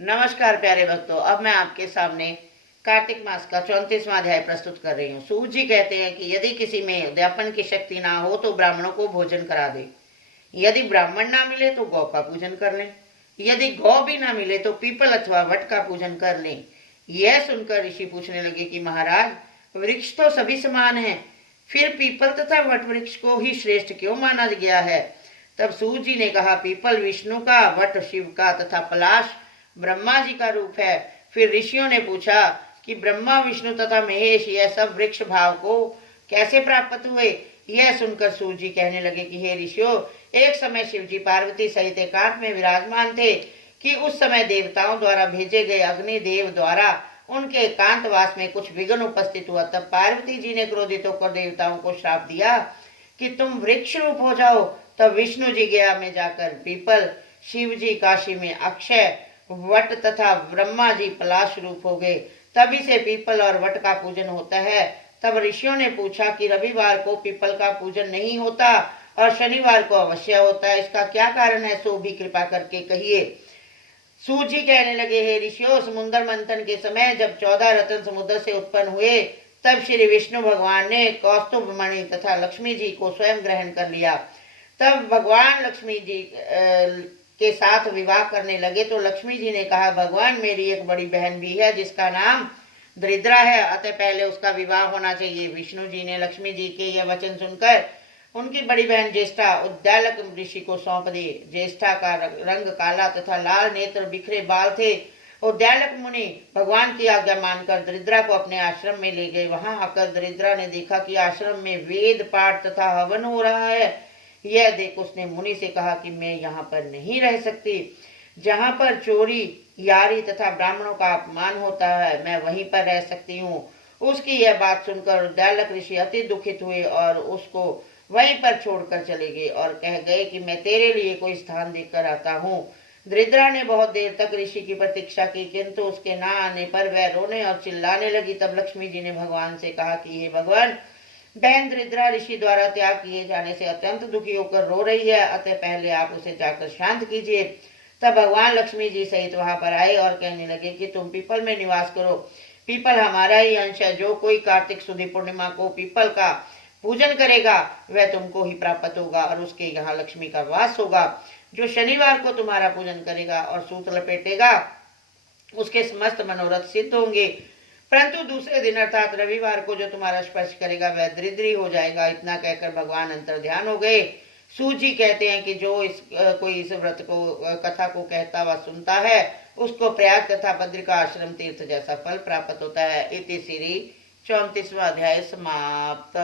नमस्कार प्यारे भक्तों, अब मैं आपके सामने कार्तिक मास का 34वां अध्याय प्रस्तुत कर रही हूँ। सूत जी कहते हैं कि यदि किसी में उद्यापन की शक्ति ना हो तो ब्राह्मणों को भोजन करा दे। यदि ब्राह्मण ना मिले तो गौ का पूजन कर लें। यदि गौ भी ना मिले तो पीपल अथवा वट का पूजन कर लें। यह सुनकर ऋषि पूछने लगे कि महाराज, वृक्ष तो सभी समान हैं, फिर पीपल तथा वट वृक्ष को ही श्रेष्ठ क्यों माना गया है? तब सूत जी ने कहा, पीपल विष्णु का, वट शिव का तथा पलाश ब्रह्मा जी का रूप है। फिर ऋषियों ने पूछा कि ब्रह्मा विष्णु तथा महेश यह सब वृक्ष भाव को कैसे प्राप्त हुए? यह सुनकर सूत जी कहने लगे कि हे ऋषियों, एक समय शिव जी पार्वती सहित एकांत में विराजमान थे कि उस समय देवताओं द्वारा भेजे गए अग्निदेव द्वारा उनके एकांतवास में कुछ विघ्न उपस्थित हुआ। तब पार्वती जी ने क्रोधित होकर देवताओं को श्राप दिया कि तुम वृक्ष रूप हो जाओ। तब विष्णु जी गया में जाकर पीपल, शिव जी काशी में अक्षय वट तथा ब्रह्मा जी पलाश रूप हो गए। तभी से पीपल और वट का पूजन होता है। तब ऋषियों ने पूछा कि रविवार को पीपल का पूजन नहीं होता और शनिवार को अवश्य होता है, इसका क्या कारण है? सो भी कृपा करके कहिए। सूत जी कहने लगे, हे ऋषियों, समुद्र मंथन के समय जब 14 रत्न समुद्र से उत्पन्न हुए तब श्री विष्णु भगवान ने कौस्तुभ मणि तथा लक्ष्मी जी को स्वयं ग्रहण कर लिया। तब भगवान लक्ष्मी जी के साथ विवाह करने लगे तो लक्ष्मी जी ने कहा, भगवान, मेरी एक बड़ी बहन भी है जिसका नाम दरिद्रा है, अतः पहले उसका विवाह होना चाहिए। विष्णु जी ने लक्ष्मी जी के यह वचन सुनकर उनकी बड़ी बहन ज्येष्ठा उद्दालक ऋषि को सौंप दी। ज्येष्ठा का रंग काला तथा लाल नेत्र, बिखरे बाल थे। उद्दालक मुनि भगवान की आज्ञा मानकर दरिद्रा को अपने आश्रम में ले गए। वहां आकर दरिद्रा ने देखा कि आश्रम में वेद पाठ तथा हवन हो रहा है। यह देख उसने मुनि से कहा कि मैं यहाँ पर नहीं रह सकती। जहाँ पर चोरी, यारी तथा ब्राह्मणों का अपमान होता है, मैं वहीं पर रह सकती हूँ। उसकी यह बात सुनकर उद्दालक ऋषि अति दुखित हुए और उसको वहीं पर छोड़कर चले गए और कह गए कि मैं तेरे लिए कोई स्थान देखकर आता हूँ। दरिद्रा ने बहुत देर तक ऋषि की प्रतीक्षा की, किंतु उसके ना आने पर वह रोने और चिल्लाने लगी। तब लक्ष्मी जी ने भगवान से कहा कि हे भगवान, बहन दरिद्रा ऋषि द्वारा त्याग किए जाने से अत्यंत दुखी होकर रो रही है, अतः पहले आप उसे जाकर शांत कीजिए। तब भगवान लक्ष्मी जी सहित वहां पर आए और कहने लगे कि तुम पीपल में निवास करो। पीपल हमारा ही अंश है। जो कोई कार्तिक सुदी पूर्णिमा को पीपल का पूजन करेगा वह तुमको ही प्राप्त होगा और उसके यहाँ लक्ष्मी का वास होगा। जो शनिवार को तुम्हारा पूजन करेगा और सूत लपेटेगा उसके समस्त मनोरथ सिद्ध होंगे, परंतु दूसरे दिन अर्थात रविवार को जो तुम्हारा स्पर्श करेगा वह दरिद्री हो जाएगा। इतना कहकर भगवान अंतर ध्यान हो गए। सूत जी कहते हैं कि जो कोई इस व्रत को कथा को कहता व सुनता है उसको प्रयाग तथा बद्रिका आश्रम तीर्थ जैसा फल प्राप्त होता है। इति श्री 34वां अध्याय समाप्त।